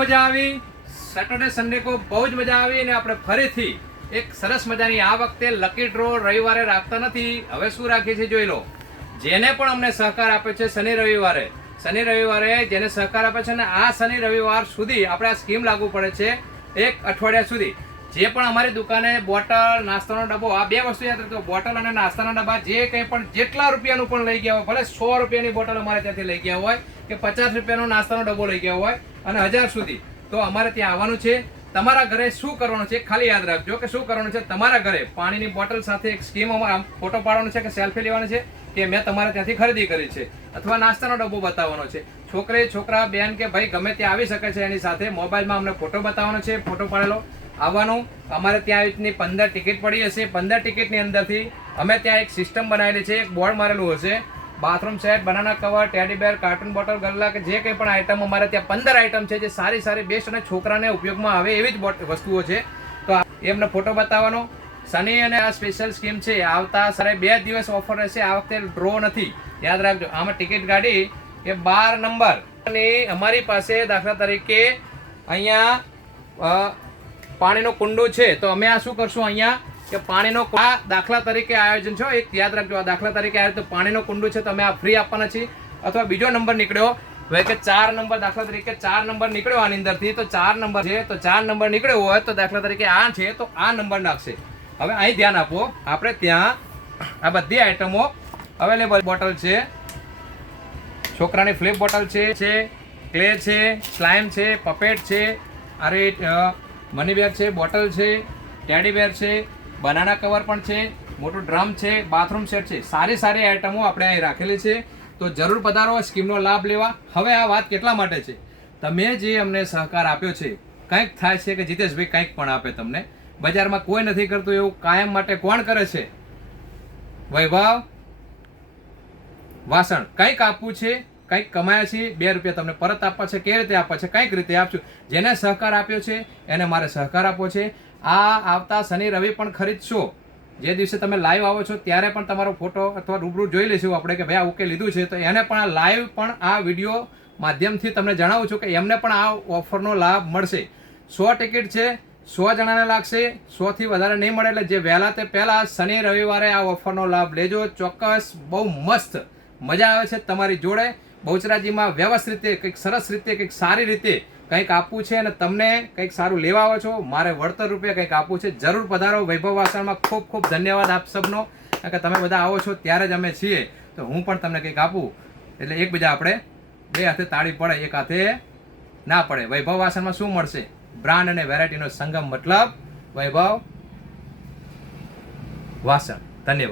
મજા આવી। Saturday Sunday કો બહુ જ મજા આવી અને આપણે ફરીથી એક સરસ મજાની આ વખતે લકી ડ્રો રવિવારે રાખતા નથી। હવે શું રાખીએ છીએ જોઈ લો। જેને પણ અમને સહકાર આપ્યો છે શનિ રવિવારે જેને સહકાર આપે છે ને આ શનિ રવિવાર સુધી આપણે આ સ્કીમ લાગુ પડે છે, એક અઠવાડિયા સુધી। જે પણ અમારી દુકાને બોટલ, નાસ્તાનો ડબ્બો, આ બે વસ્તુ યાદ રાખજો, બોટલ અને નાસ્તાના ડબ્બા જે કંઈ પણ જેટલા રૂપિયાનું પણ લઈ ગયા હોય, ભલે 100 રૂપિયાની બોટલ અમારે ત્યાંથી લઈ ગયા હોય કે 50 રૂપિયાનો નાસ્તાનો ડબ્બો લઈ ગયા હોય અને 1000 સુધી, તો અમારે ત્યાં આવવાનું છે। તમારા ઘરે શું કરવાનું છે ખાલી યાદ રાખજો કે શું કરવાનું છે। તમારા ઘરે પાણીની બોટલ સાથે એક સ્કીમ અમારે ફોટો પાડવાનો છે કે સેલ્ફી લેવાની છે કે મેં તમારે ત્યાંથી ખરીદી કરી છે, અથવા નાસ્તાનો ડબ્બો બતાવવાનો છે। છોકરી, છોકરા, બેન કે ભાઈ ગમે ત્યાં આવી શકે છે। એની સાથે મોબાઈલમાં અમને ફોટો બતાવવાનો છે, ફોટો પાડેલો આવવાનું। અમારે ત્યાં રીતની 15 ટિકિટ પડી હશે। 15 ટિકિટની અંદરથી અમે ત્યાં એક સિસ્ટમ બનાવેલી છે, એક બોર્ડ મારેલું હશે, bathroom set, banana cover, teddy બેર, કાર્ટૂન બોટલ, ગલ્લા કે જે કંઈ પણ આઈટમ અમારે ત્યાં 15 આઈટમ છે જે સારી સારી બેસ્ટ અને છોકરાને ઉપયોગમાં આવે એવી જ વસ્તુઓ છે। તો એમને ફોટો બતાવવાનો। શનિ અને આ સ્પેશિયલ સ્કીમ છે, આવતા સારે 2 દિવસ ઓફર રહેશે। આ વખતે ડ્રો નથી, યાદ રાખજો। આમાં ટિકિટ ગાડી કે 12 નંબર અને અમારી પાસે દાખલા તરીકે અહીંયા પાણીનો કુંડો છે, તો અમે આ શું કરશું અહીંયા કે પાણીનો આ દાખલા તરીકે આયોજન છે, એક યાદ રાખજો, આ દાખલા તરીકે આયોજન, તો પાણીનો કુંડો છે તો અમે આ ફ્રી આપવાના છીએ। અથવા બીજો નંબર નીકળ્યો હવે કે 4 નંબર, દાખલા તરીકે 4 નંબર નીકળ્યો આની અંદરથી, તો 4 નંબર છે, તો 4 નંબર નીકળ્યો હોય તો દાખલા તરીકે આ છે તો આ નંબર નાખશે। હવે અહીં ધ્યાન આપો, આપણે ત્યાં આ બધી આઈટમો અવેલેબલ, બોટલ છે, છોકરાની ફ્લિપ બોટલ છે, ક્લે છે, સ્લાઇમ છે, પપેટ છે, અરે મની બેગ છે, બોટલ છે, ટેડી બેર છે, બનાના કવર પણ છે, મોટું ડ્રમ છે, બાથરૂમ સેટ છે, સારી સારી આઈટમો આપણે અહીં રાખેલી છે। તો જરૂર પધારો સ્કીમનો લાભ લેવા। હવે આ વાત કેટલા માટે છે, તમે જે અમને સહકાર આપ્યો છે, કંઈક થાય છે કે જીતેશભાઈ કંઈક પણ આપે તમને, બજારમાં કોઈ નથી કરતું એવું, કાયમ માટે કોણ કરે છે? વૈભવ વાસણ। કંઈક આપવું છે, કંઈક કમાયા છે, 2 રૂપિયા તમને પરત આપવા છે, કેવી રીતે આપવા છે કંઈક રીતે આપશું। જેને સહકાર આપ્યો છે એને મારે સહકાર આપવો છે। આ આવતા શનિ રવિ પણ ખરીદશો, જે દિવસે તમે લાઈવ આવો છો ત્યારે પણ તમારો ફોટો અથવા રૂબરૂ જોઈ લઈશું આપણે કે ભાઈ આ ઓકે લીધું છે, તો એને પણ આ લાઈવ પણ આ વિડીયો માધ્યમથી તમને જણાવું છું કે એમને પણ આ ઓફરનો લાભ મળશે। 100 ટિકિટ છે, 100 જણાને લાગશે, 100 થી વધારે નહીં મળે। એટલે જે વહેલા તે પહેલા શનિ રવિવારે આ ઓફરનો લાભ લેજો, ચોક્કસ બહુ મસ્ત મજા આવે છે તમારી જોડે। બહુચરાજીમાં વ્યવસ્થિત રીતે કંઈક સરસ રીતે કંઈક સારી રીતે કંઈક આપવું છે અને તમને કંઈક સારું લેવા આવો છો, મારે વળતર રૂપિયા કંઈક આપવું છે, જરૂર પધારો। વૈભવ વાસણમાં ખૂબ ખૂબ ધન્યવાદ આપ સબનો, કારણ કે તમે બધા આવો છો ત્યારે જ અમે છીએ, તો હું પણ તમને કંઈક આપું એટલે એકબીજા આપણે 2 હાથે તાળી પડે, 1 હાથે ના પડે। વૈભવ વાસણમાં શું મળશે? બ્રાન્ડ અને વેરાયટીનો સંગમ, મતલબ વૈભવ વાસણ। ધન્યવાદ।